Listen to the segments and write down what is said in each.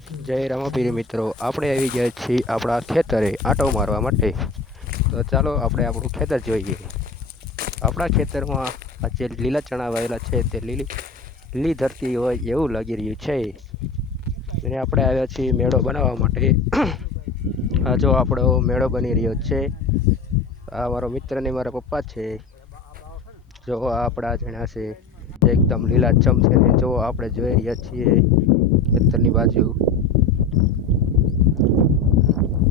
જય રામાપીર મિત્રો, આપણે આવી ગયા છીએ આપણા ખેતરે આંટો મારવા માટે. તો ચાલો આપણે આપણું ખેતર જોઈએ. આપણા ખેતરમાં આ જે લીલા ચણા વાવેલા છે તે લીલી ધરતી હોય એવું લાગી રહ્યું છે. અને આપણે આવ્યા છીએ મેળો બનાવવા માટે. આ જો આપણો મેળો બની રહ્યો છે. આ મારો મિત્ર ને મારા પપ્પા છે. જો આપણા જણા છે એકદમ લીલાછમ છે ને જો આપણે જોઈ રહ્યા છીએ ખેતરની બાજુ.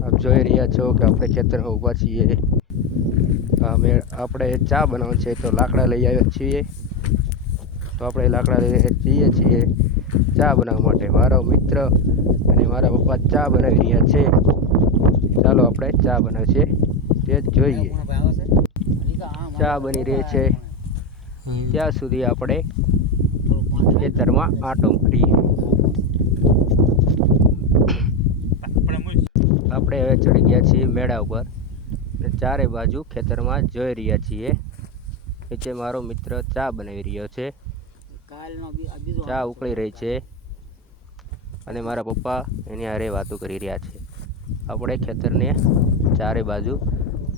આપ જોઈ રહ્યા છો કે આપણે ખેતરમાં ઊભા છીએ. આપણે ચા બનાવવાનું છે તો લાકડા લઈ આવ્યા છીએ. તો આપણે લાકડા લઈને જઈએ છીએ ચા બનાવવા માટે. મારો મિત્ર અને મારા પપ્પા ચા બનાવી રહ્યા છે. ચાલો આપણે ચા બનાવીએ તે જોઈએ. ચા બની રહી છે ત્યાં સુધી આપણે ખેતરમાં આંટો મારીએ. આપણે હવે ચડી ગયા છીએ મેળા ઉપર અને ચારે બાજુ ખેતરમાં જોઈ રહ્યા છીએ. નીચે મારો મિત્ર ચા બનાવી રહ્યો છે. ચા ઉકળી રહી છે અને મારા પપ્પા એની હારે વાતો કરી રહ્યા છે. આપણે ખેતરને ચારે બાજુ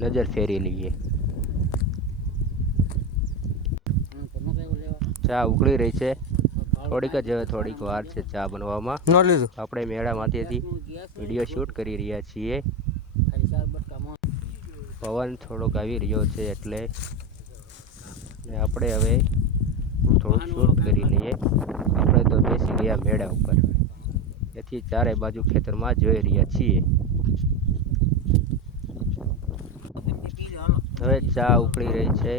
નજર ફેરી લઈએ. ચા ઉકળી રહી છે. થોડીક જ હવે થોડીક વાર છે ચા બનવામાં. આપણે મેળામાંથી વિડીયો શૂટ કરી રહ્યા છીએ. પવન થોડોક આવી રહ્યો છે એટલે આપણે હવે થોડુંક શૂટ કરી લઈએ. આપણે તો બેસી ગયા મેળા ઉપર, એથી ચારે બાજુ ખેતરમાં જોઈ રહ્યા છીએ. હવે ચા ઉકળી રહી છે.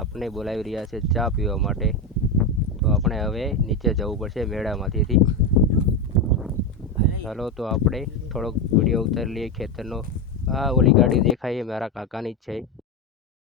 આપણે બોલાવી રહ્યા છે ચા પીવા માટે. તો આપણે હવે નીચે જવું પડશે મેળામાંથી. ચાલો તો આપણે થોડોક વિડીયો ઉતારી લઈએ ખેતરનો. આ ઓલી ગાડી દેખાય એ મારા કાકાની જ છે.